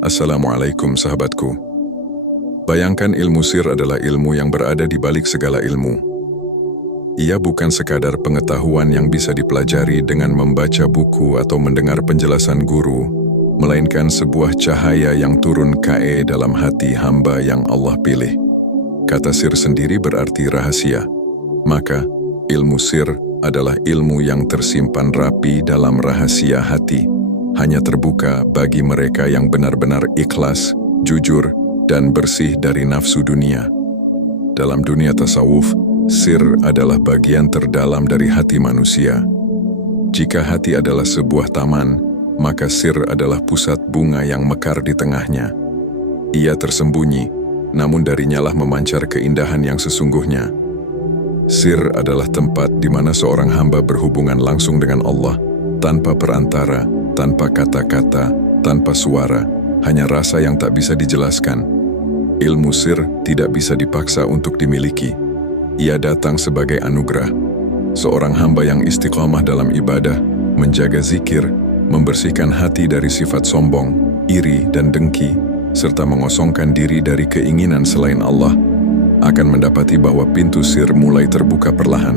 Assalamualaikum sahabatku. Bayangkan ilmu sir adalah ilmu yang berada di balik segala ilmu. Ia bukan sekadar pengetahuan yang bisa dipelajari dengan membaca buku atau mendengar penjelasan guru, melainkan sebuah cahaya yang turun kae dalam hati hamba yang Allah pilih. Kata sir sendiri berarti rahasia. Maka, ilmu sir adalah ilmu yang tersimpan rapi dalam rahasia hati, hanya terbuka bagi mereka yang benar-benar ikhlas, jujur, dan bersih dari nafsu dunia. Dalam dunia tasawuf, sir adalah bagian terdalam dari hati manusia. Jika hati adalah sebuah taman, maka sir adalah pusat bunga yang mekar di tengahnya. Ia tersembunyi, namun darinya lah memancar keindahan yang sesungguhnya. Sir adalah tempat di mana seorang hamba berhubungan langsung dengan Allah, tanpa perantara, tanpa kata-kata, tanpa suara, hanya rasa yang tak bisa dijelaskan. Ilmu sir tidak bisa dipaksa untuk dimiliki. Ia datang sebagai anugerah. Seorang hamba yang istiqamah dalam ibadah, menjaga zikir, membersihkan hati dari sifat sombong, iri, dan dengki, serta mengosongkan diri dari keinginan selain Allah, akan mendapati bahwa pintu sir mulai terbuka perlahan.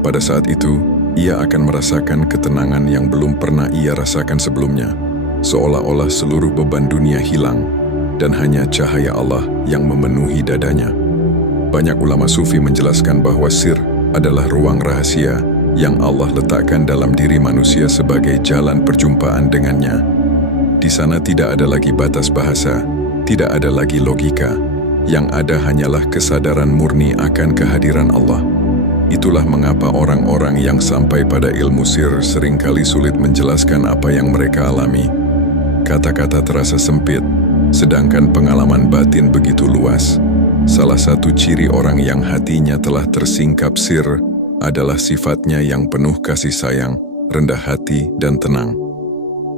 Pada saat itu, ia akan merasakan ketenangan yang belum pernah ia rasakan sebelumnya, seolah-olah seluruh beban dunia hilang, dan hanya cahaya Allah yang memenuhi dadanya. Banyak ulama sufi menjelaskan bahwa sir adalah ruang rahasia yang Allah letakkan dalam diri manusia sebagai jalan perjumpaan dengannya. Di sana tidak ada lagi batas bahasa, tidak ada lagi logika. Yang ada hanyalah kesadaran murni akan kehadiran Allah. Itulah mengapa orang-orang yang sampai pada ilmu sir seringkali sulit menjelaskan apa yang mereka alami. Kata-kata terasa sempit, sedangkan pengalaman batin begitu luas. Salah satu ciri orang yang hatinya telah tersingkap sir adalah sifatnya yang penuh kasih sayang, rendah hati, dan tenang.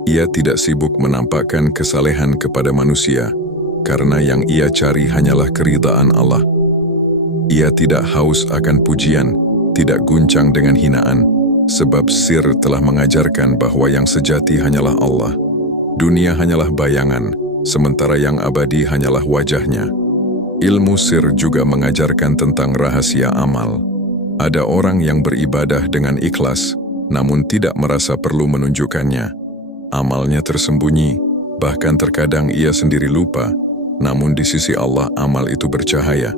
Ia tidak sibuk menampakkan kesalehan kepada manusia, karena yang ia cari hanyalah keridaan Allah. Ia tidak haus akan pujian, tidak guncang dengan hinaan, sebab sir telah mengajarkan bahwa yang sejati hanyalah Allah. Dunia hanyalah bayangan, sementara yang abadi hanyalah wajahnya. Ilmu sir juga mengajarkan tentang rahasia amal. Ada orang yang beribadah dengan ikhlas, namun tidak merasa perlu menunjukkannya. Amalnya tersembunyi, bahkan terkadang ia sendiri lupa, namun di sisi Allah amal itu bercahaya.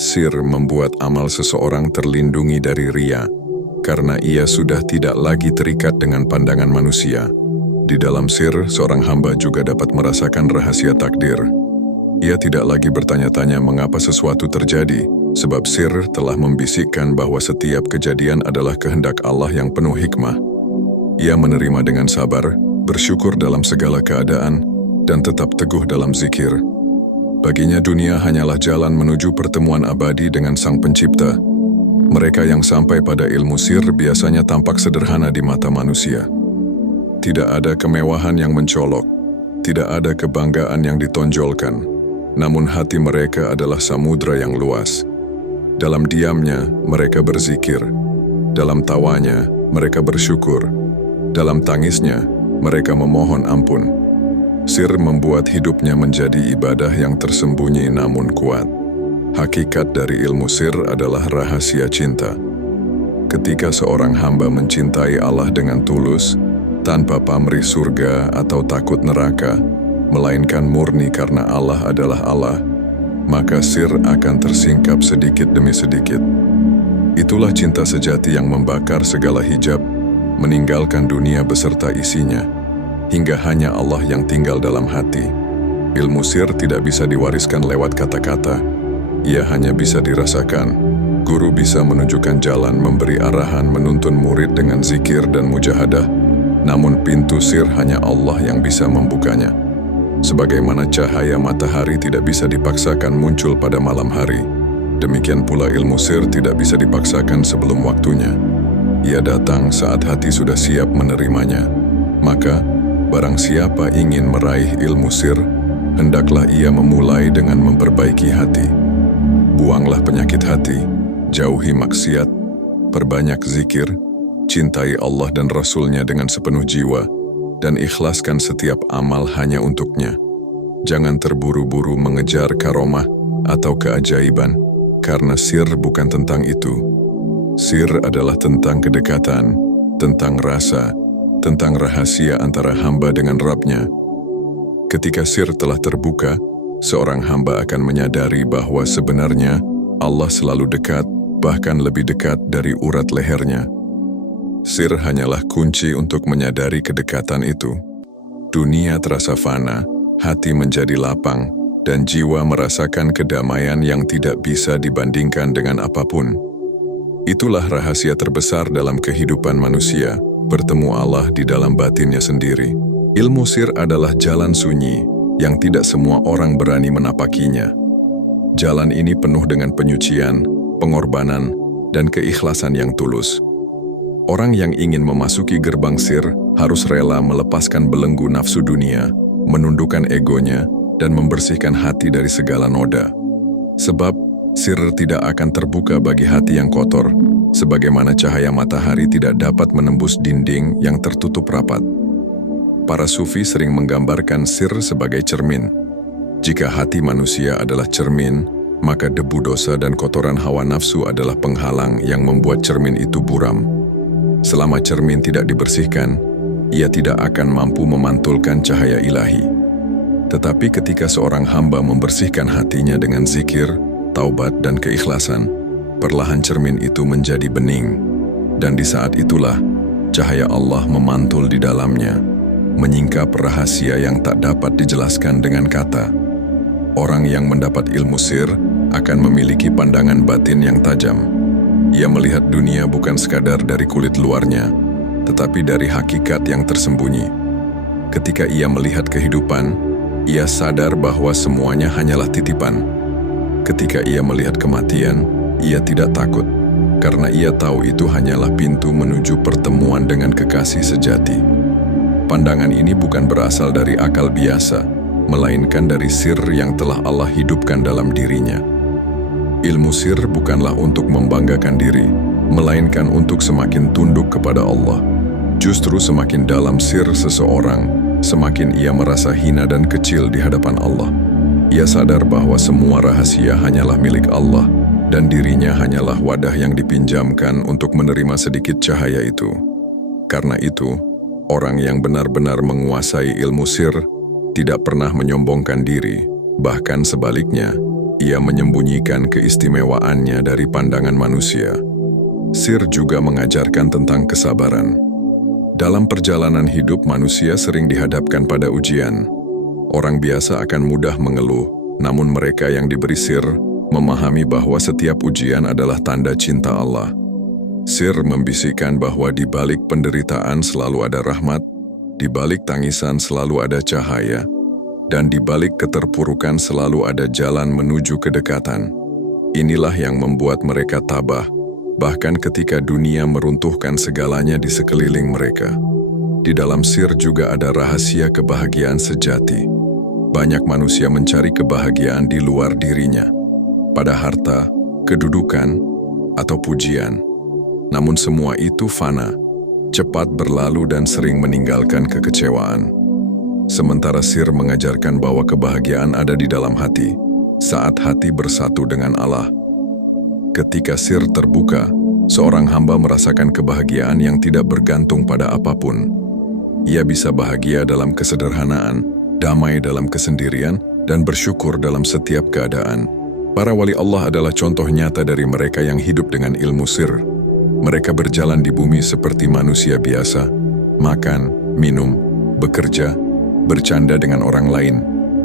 Sir membuat amal seseorang terlindungi dari riya, karena ia sudah tidak lagi terikat dengan pandangan manusia. Di dalam sir, seorang hamba juga dapat merasakan rahasia takdir. Ia tidak lagi bertanya-tanya mengapa sesuatu terjadi, sebab sir telah membisikkan bahwa setiap kejadian adalah kehendak Allah yang penuh hikmah. Ia menerima dengan sabar, bersyukur dalam segala keadaan, dan tetap teguh dalam zikir. Baginya dunia hanyalah jalan menuju pertemuan abadi dengan Sang Pencipta. Mereka yang sampai pada ilmu sir biasanya tampak sederhana di mata manusia. Tidak ada kemewahan yang mencolok, tidak ada kebanggaan yang ditonjolkan, namun hati mereka adalah samudra yang luas. Dalam diamnya, mereka berzikir. Dalam tawanya, mereka bersyukur. Dalam tangisnya, mereka memohon ampun. Sir membuat hidupnya menjadi ibadah yang tersembunyi namun kuat. Hakikat dari ilmu sir adalah rahasia cinta. Ketika seorang hamba mencintai Allah dengan tulus, tanpa pamrih surga atau takut neraka, melainkan murni karena Allah adalah Allah, maka sir akan tersingkap sedikit demi sedikit. Itulah cinta sejati yang membakar segala hijab, meninggalkan dunia beserta isinya, hingga hanya Allah yang tinggal dalam hati. Ilmu sir tidak bisa diwariskan lewat kata-kata. Ia hanya bisa dirasakan. Guru bisa menunjukkan jalan, memberi arahan, menuntun murid dengan zikir dan mujahadah. Namun pintu sir hanya Allah yang bisa membukanya. Sebagaimana cahaya matahari tidak bisa dipaksakan muncul pada malam hari, demikian pula ilmu sir tidak bisa dipaksakan sebelum waktunya. Ia datang saat hati sudah siap menerimanya. Maka, barang siapa ingin meraih ilmu sir, hendaklah ia memulai dengan memperbaiki hati. Buanglah penyakit hati, jauhi maksiat, perbanyak zikir, cintai Allah dan Rasul-Nya dengan sepenuh jiwa, dan ikhlaskan setiap amal hanya untuknya. Jangan terburu-buru mengejar karomah atau keajaiban, karena sir bukan tentang itu. Sir adalah tentang kedekatan, tentang rasa, tentang rahasia antara hamba dengan Rabb-Nya. Ketika sir telah terbuka, seorang hamba akan menyadari bahwa sebenarnya Allah selalu dekat, bahkan lebih dekat dari urat lehernya. Sir hanyalah kunci untuk menyadari kedekatan itu. Dunia terasa fana, hati menjadi lapang, dan jiwa merasakan kedamaian yang tidak bisa dibandingkan dengan apapun. Itulah rahasia terbesar dalam kehidupan manusia, bertemu Allah di dalam batinnya sendiri. Ilmu sir adalah jalan sunyi yang tidak semua orang berani menapakinya. Jalan ini penuh dengan penyucian, pengorbanan, dan keikhlasan yang tulus. Orang yang ingin memasuki gerbang sir harus rela melepaskan belenggu nafsu dunia, menundukkan egonya, dan membersihkan hati dari segala noda. Sebab, sir tidak akan terbuka bagi hati yang kotor, sebagaimana cahaya matahari tidak dapat menembus dinding yang tertutup rapat. Para sufi sering menggambarkan sir sebagai cermin. Jika hati manusia adalah cermin, maka debu dosa dan kotoran hawa nafsu adalah penghalang yang membuat cermin itu buram. Selama cermin tidak dibersihkan, ia tidak akan mampu memantulkan cahaya ilahi. Tetapi ketika seorang hamba membersihkan hatinya dengan zikir, taubat, dan keikhlasan, perlahan cermin itu menjadi bening. Dan di saat itulah, cahaya Allah memantul di dalamnya, menyingkap rahasia yang tak dapat dijelaskan dengan kata. Orang yang mendapat ilmu sir akan memiliki pandangan batin yang tajam. Ia melihat dunia bukan sekadar dari kulit luarnya, tetapi dari hakikat yang tersembunyi. Ketika ia melihat kehidupan, ia sadar bahwa semuanya hanyalah titipan. Ketika ia melihat kematian, ia tidak takut, karena ia tahu itu hanyalah pintu menuju pertemuan dengan kekasih sejati. Pandangan ini bukan berasal dari akal biasa, melainkan dari sir yang telah Allah hidupkan dalam dirinya. Ilmu sir bukanlah untuk membanggakan diri, melainkan untuk semakin tunduk kepada Allah. Justru semakin dalam sir seseorang, semakin ia merasa hina dan kecil di hadapan Allah. Ia sadar bahwa semua rahasia hanyalah milik Allah, dan dirinya hanyalah wadah yang dipinjamkan untuk menerima sedikit cahaya itu. Karena itu, orang yang benar-benar menguasai ilmu sir tidak pernah menyombongkan diri, bahkan sebaliknya, ia menyembunyikan keistimewaannya dari pandangan manusia. Sir juga mengajarkan tentang kesabaran. Dalam perjalanan hidup, manusia sering dihadapkan pada ujian. Orang biasa akan mudah mengeluh, namun mereka yang diberi sir memahami bahwa setiap ujian adalah tanda cinta Allah. Sir membisikkan bahwa di balik penderitaan selalu ada rahmat, di balik tangisan selalu ada cahaya, dan di balik keterpurukan selalu ada jalan menuju kedekatan. Inilah yang membuat mereka tabah, bahkan ketika dunia meruntuhkan segalanya di sekeliling mereka. Di dalam sir juga ada rahasia kebahagiaan sejati. Banyak manusia mencari kebahagiaan di luar dirinya, pada harta, kedudukan, atau pujian. Namun semua itu fana, cepat berlalu dan sering meninggalkan kekecewaan. Sementara sir mengajarkan bahwa kebahagiaan ada di dalam hati, saat hati bersatu dengan Allah. Ketika sir terbuka, seorang hamba merasakan kebahagiaan yang tidak bergantung pada apapun. Ia bisa bahagia dalam kesederhanaan, damai dalam kesendirian, dan bersyukur dalam setiap keadaan. Para wali Allah adalah contoh nyata dari mereka yang hidup dengan ilmu sir. Mereka berjalan di bumi seperti manusia biasa, makan, minum, bekerja, bercanda dengan orang lain.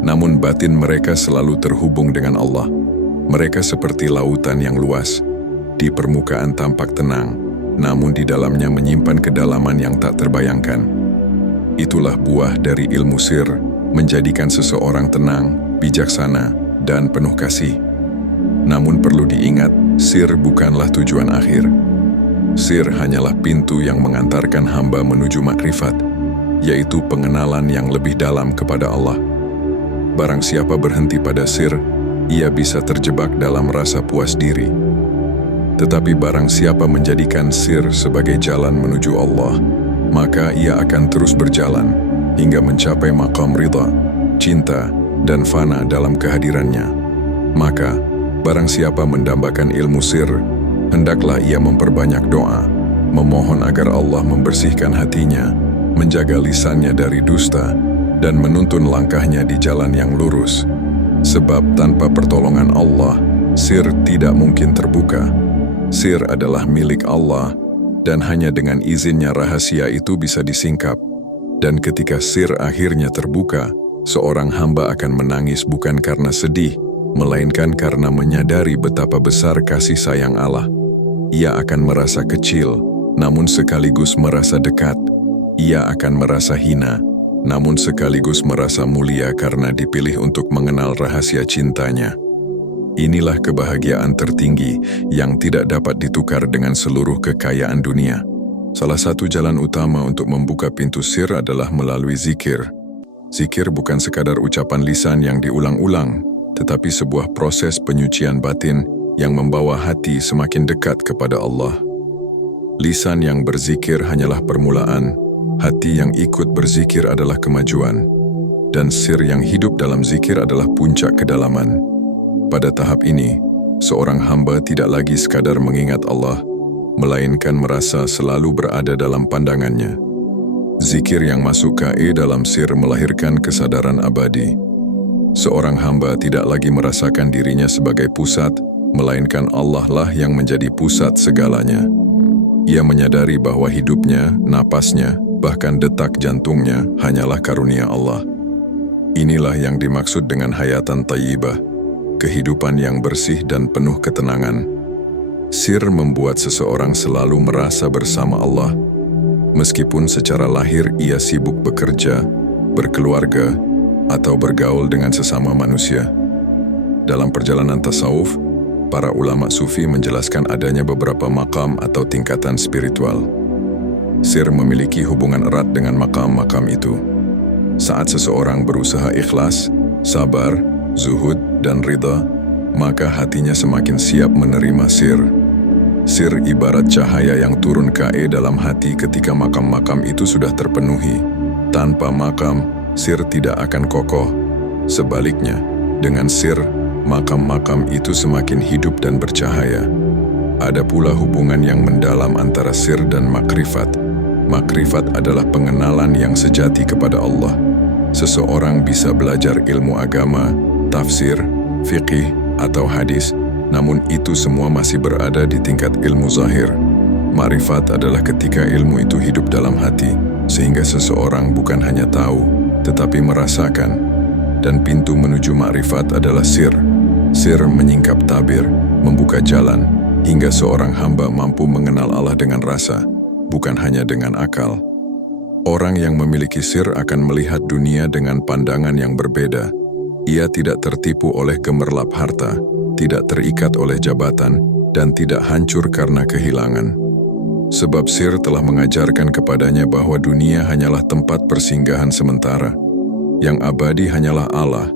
Namun batin mereka selalu terhubung dengan Allah. Mereka seperti lautan yang luas. Di permukaan tampak tenang, namun di dalamnya menyimpan kedalaman yang tak terbayangkan. Itulah buah dari ilmu sir, menjadikan seseorang tenang, bijaksana, dan penuh kasih. Namun perlu diingat, sir bukanlah tujuan akhir. Sir hanyalah pintu yang mengantarkan hamba menuju makrifat, yaitu pengenalan yang lebih dalam kepada Allah. Barang siapa berhenti pada sir, ia bisa terjebak dalam rasa puas diri. Tetapi barang siapa menjadikan sir sebagai jalan menuju Allah, maka ia akan terus berjalan hingga mencapai maqam ridha, cinta, dan fana dalam kehadirannya. Maka, barang siapa mendambakan ilmu sir, hendaklah ia memperbanyak doa, memohon agar Allah membersihkan hatinya, menjaga lisannya dari dusta, dan menuntun langkahnya di jalan yang lurus. Sebab tanpa pertolongan Allah, sir tidak mungkin terbuka. Sir adalah milik Allah, dan hanya dengan izinnya rahasia itu bisa disingkap. Dan ketika sir akhirnya terbuka, seorang hamba akan menangis bukan karena sedih, melainkan karena menyadari betapa besar kasih sayang Allah. Ia akan merasa kecil, namun sekaligus merasa dekat. Ia akan merasa hina, namun sekaligus merasa mulia karena dipilih untuk mengenal rahasia cintanya. Inilah kebahagiaan tertinggi yang tidak dapat ditukar dengan seluruh kekayaan dunia. Salah satu jalan utama untuk membuka pintu sir adalah melalui zikir. Zikir bukan sekadar ucapan lisan yang diulang-ulang, tetapi sebuah proses penyucian batin yang membawa hati semakin dekat kepada Allah. Lisan yang berzikir hanyalah permulaan, hati yang ikut berzikir adalah kemajuan, dan sir yang hidup dalam zikir adalah puncak kedalaman. Pada tahap ini, seorang hamba tidak lagi sekadar mengingat Allah, melainkan merasa selalu berada dalam pandangannya. Zikir yang masuk KE dalam sir melahirkan kesadaran abadi. Seorang hamba tidak lagi merasakan dirinya sebagai pusat, melainkan Allah lah yang menjadi pusat segalanya. Ia menyadari bahwa hidupnya, napasnya, bahkan detak jantungnya hanyalah karunia Allah. Inilah yang dimaksud dengan hayatan thayyibah, kehidupan yang bersih dan penuh ketenangan. Sir membuat seseorang selalu merasa bersama Allah, meskipun secara lahir ia sibuk bekerja, berkeluarga, atau bergaul dengan sesama manusia. Dalam perjalanan tasawuf, para ulama sufi menjelaskan adanya beberapa maqam atau tingkatan spiritual. Sir memiliki hubungan erat dengan maqam-maqam itu. Saat seseorang berusaha ikhlas, sabar, zuhud, dan ridha, maka hatinya semakin siap menerima sir. Sir ibarat cahaya yang turun KE dalam hati ketika maqam-maqam itu sudah terpenuhi. Tanpa maqam, sir tidak akan kokoh. Sebaliknya, dengan sir, maqam-maqam itu semakin hidup dan bercahaya. Ada pula hubungan yang mendalam antara sir dan makrifat. Makrifat adalah pengenalan yang sejati kepada Allah. Seseorang bisa belajar ilmu agama, tafsir, fiqih, atau hadis, namun itu semua masih berada di tingkat ilmu zahir. Ma'rifat adalah ketika ilmu itu hidup dalam hati, sehingga seseorang bukan hanya tahu, tetapi merasakan. Dan pintu menuju ma'rifat adalah sir. Sir menyingkap tabir, membuka jalan, hingga seorang hamba mampu mengenal Allah dengan rasa, bukan hanya dengan akal. Orang yang memiliki sir akan melihat dunia dengan pandangan yang berbeda. Ia tidak tertipu oleh gemerlap harta, tidak terikat oleh jabatan, dan tidak hancur karena kehilangan. Sebab sir telah mengajarkan kepadanya bahwa dunia hanyalah tempat persinggahan sementara, yang abadi hanyalah Allah.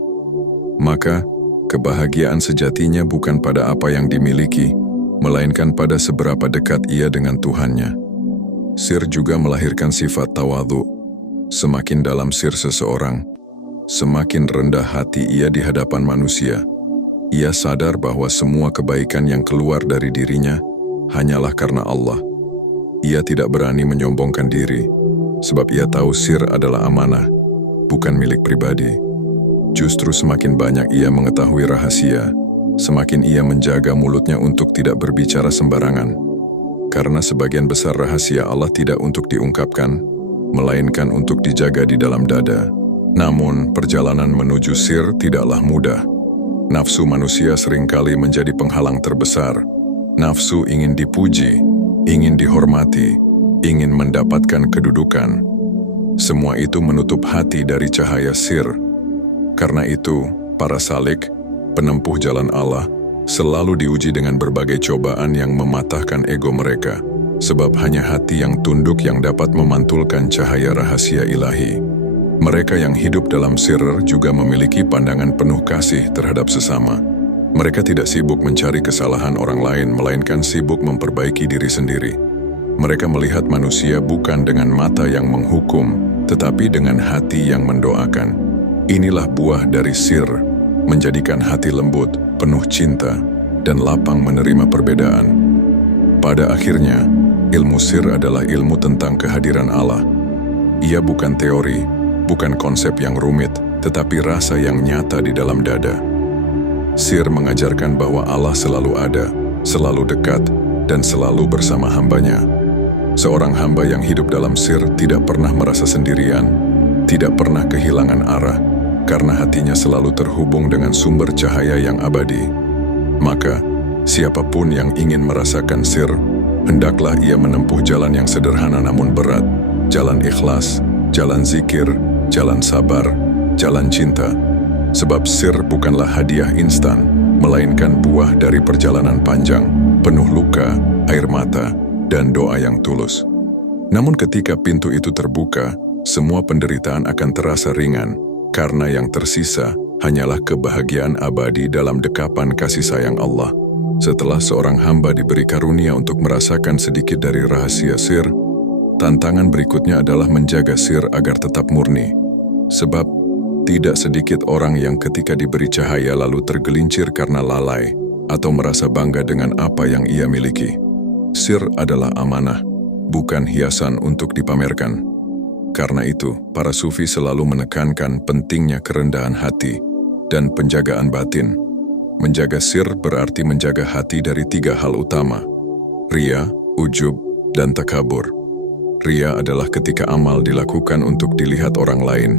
Maka, kebahagiaan sejatinya bukan pada apa yang dimiliki, melainkan pada seberapa dekat ia dengan Tuhannya. Sir juga melahirkan sifat tawadhu. Semakin dalam sir seseorang, semakin rendah hati ia di hadapan manusia. Ia sadar bahwa semua kebaikan yang keluar dari dirinya hanyalah karena Allah. Ia tidak berani menyombongkan diri, sebab ia tahu sir adalah amanah, bukan milik pribadi. Justru semakin banyak ia mengetahui rahasia, semakin ia menjaga mulutnya untuk tidak berbicara sembarangan. Karena sebagian besar rahasia Allah tidak untuk diungkapkan, melainkan untuk dijaga di dalam dada. Namun, perjalanan menuju sir tidaklah mudah. Nafsu manusia seringkali menjadi penghalang terbesar. Nafsu ingin dipuji, ingin dihormati, ingin mendapatkan kedudukan. Semua itu menutup hati dari cahaya sir. Karena itu, para salik, penempuh jalan Allah, selalu diuji dengan berbagai cobaan yang mematahkan ego mereka, sebab hanya hati yang tunduk yang dapat memantulkan cahaya rahasia ilahi. Mereka yang hidup dalam sir juga memiliki pandangan penuh kasih terhadap sesama. Mereka tidak sibuk mencari kesalahan orang lain, melainkan sibuk memperbaiki diri sendiri. Mereka melihat manusia bukan dengan mata yang menghukum, tetapi dengan hati yang mendoakan. Inilah buah dari sir, menjadikan hati lembut, penuh cinta, dan lapang menerima perbedaan. Pada akhirnya, ilmu sir adalah ilmu tentang kehadiran Allah. Ia bukan teori, bukan konsep yang rumit, tetapi rasa yang nyata di dalam dada. Sir mengajarkan bahwa Allah selalu ada, selalu dekat, dan selalu bersama hambanya. Seorang hamba yang hidup dalam sir tidak pernah merasa sendirian, tidak pernah kehilangan arah, karena hatinya selalu terhubung dengan sumber cahaya yang abadi. Maka, siapapun yang ingin merasakan sir, hendaklah ia menempuh jalan yang sederhana namun berat, jalan ikhlas, jalan zikir, jalan sabar, jalan cinta. Sebab sir bukanlah hadiah instan, melainkan buah dari perjalanan panjang, penuh luka, air mata, dan doa yang tulus. Namun ketika pintu itu terbuka, semua penderitaan akan terasa ringan, karena yang tersisa hanyalah kebahagiaan abadi dalam dekapan kasih sayang Allah. Setelah seorang hamba diberi karunia untuk merasakan sedikit dari rahasia sir, tantangan berikutnya adalah menjaga sir agar tetap murni. Sebab, tidak sedikit orang yang ketika diberi cahaya lalu tergelincir karena lalai, atau merasa bangga dengan apa yang ia miliki. Sir adalah amanah, bukan hiasan untuk dipamerkan. Karena itu, para sufi selalu menekankan pentingnya kerendahan hati dan penjagaan batin. Menjaga sir berarti menjaga hati dari 3 hal utama: riya, ujub, dan takabur. Riya adalah ketika amal dilakukan untuk dilihat orang lain.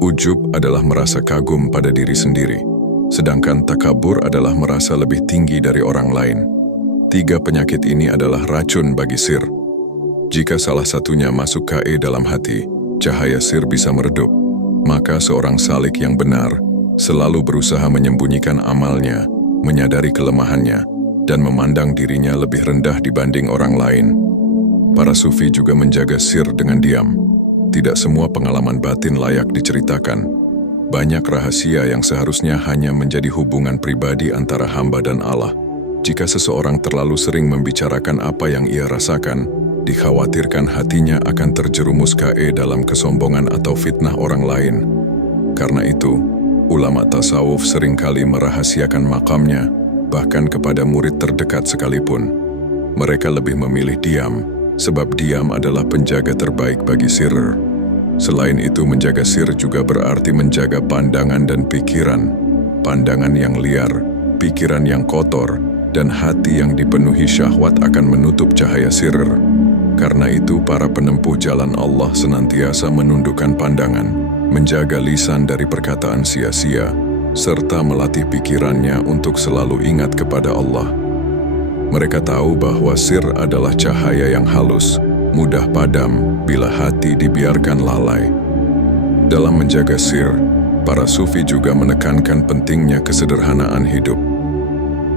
Ujub adalah merasa kagum pada diri sendiri. Sedangkan takabur adalah merasa lebih tinggi dari orang lain. 3 penyakit ini adalah racun bagi sir. Jika salah satunya masuk dalam hati, cahaya sir bisa meredup. Maka seorang salik yang benar selalu berusaha menyembunyikan amalnya, menyadari kelemahannya, dan memandang dirinya lebih rendah dibanding orang lain. Para sufi juga menjaga sir dengan diam. Tidak semua pengalaman batin layak diceritakan. Banyak rahasia yang seharusnya hanya menjadi hubungan pribadi antara hamba dan Allah. Jika seseorang terlalu sering membicarakan apa yang ia rasakan, dikhawatirkan hatinya akan terjerumus dalam kesombongan atau fitnah orang lain. Karena itu, ulama tasawuf seringkali merahasiakan makamnya, bahkan kepada murid terdekat sekalipun. Mereka lebih memilih diam, sebab diam adalah penjaga terbaik bagi sir. Selain itu, menjaga sir juga berarti menjaga pandangan dan pikiran. Pandangan yang liar, pikiran yang kotor, dan hati yang dipenuhi syahwat akan menutup cahaya sir. Karena itu, para penempuh jalan Allah senantiasa menundukkan pandangan, menjaga lisan dari perkataan sia-sia, serta melatih pikirannya untuk selalu ingat kepada Allah. Mereka tahu bahwa sir adalah cahaya yang halus, mudah padam bila hati dibiarkan lalai. Dalam menjaga sir, para sufi juga menekankan pentingnya kesederhanaan hidup.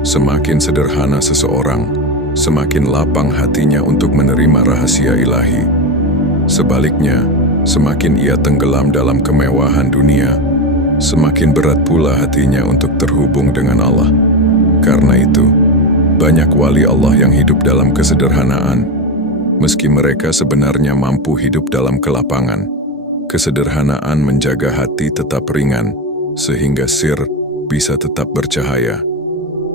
Semakin sederhana seseorang, semakin lapang hatinya untuk menerima rahasia ilahi. Sebaliknya, semakin ia tenggelam dalam kemewahan dunia, semakin berat pula hatinya untuk terhubung dengan Allah. Karena itu, banyak wali Allah yang hidup dalam kesederhanaan, meski mereka sebenarnya mampu hidup dalam kelapangan. Kesederhanaan menjaga hati tetap ringan, sehingga sir bisa tetap bercahaya.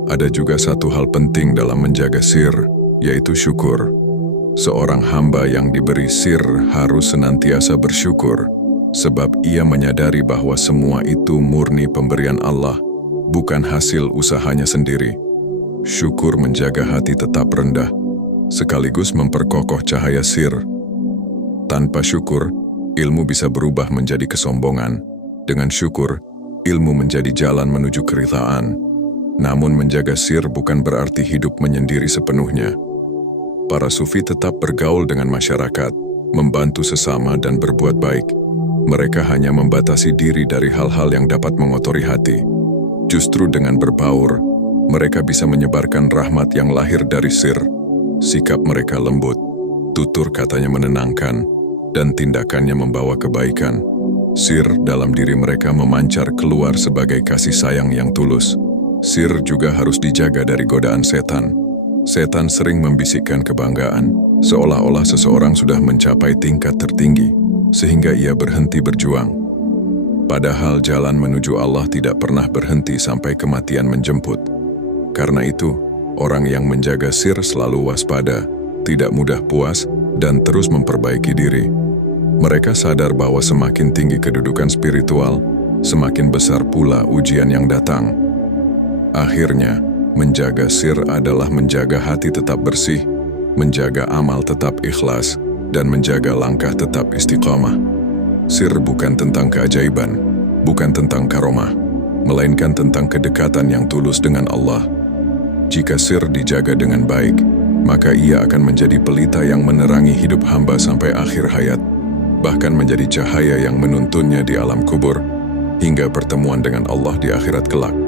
Ada juga satu hal penting dalam menjaga sir, yaitu syukur. Seorang hamba yang diberi sir harus senantiasa bersyukur, sebab ia menyadari bahwa semua itu murni pemberian Allah, bukan hasil usahanya sendiri. Syukur menjaga hati tetap rendah, sekaligus memperkokoh cahaya sir. Tanpa syukur, ilmu bisa berubah menjadi kesombongan. Dengan syukur, ilmu menjadi jalan menuju keridhaan. Namun menjaga sir bukan berarti hidup menyendiri sepenuhnya. Para sufi tetap bergaul dengan masyarakat, membantu sesama dan berbuat baik. Mereka hanya membatasi diri dari hal-hal yang dapat mengotori hati. Justru dengan berbaur, mereka bisa menyebarkan rahmat yang lahir dari sir. Sikap mereka lembut, tutur katanya menenangkan, dan tindakannya membawa kebaikan. Sir dalam diri mereka memancar keluar sebagai kasih sayang yang tulus. Sir juga harus dijaga dari godaan setan. Setan sering membisikkan kebanggaan, seolah-olah seseorang sudah mencapai tingkat tertinggi, sehingga ia berhenti berjuang. Padahal jalan menuju Allah tidak pernah berhenti sampai kematian menjemput. Karena itu, orang yang menjaga sir selalu waspada, tidak mudah puas, dan terus memperbaiki diri. Mereka sadar bahwa semakin tinggi kedudukan spiritual, semakin besar pula ujian yang datang. Akhirnya, menjaga sir adalah menjaga hati tetap bersih, menjaga amal tetap ikhlas, dan menjaga langkah tetap istiqamah. Sir bukan tentang keajaiban, bukan tentang karomah, melainkan tentang kedekatan yang tulus dengan Allah. Jika sir dijaga dengan baik, maka ia akan menjadi pelita yang menerangi hidup hamba sampai akhir hayat, bahkan menjadi cahaya yang menuntunnya di alam kubur, hingga pertemuan dengan Allah di akhirat kelak.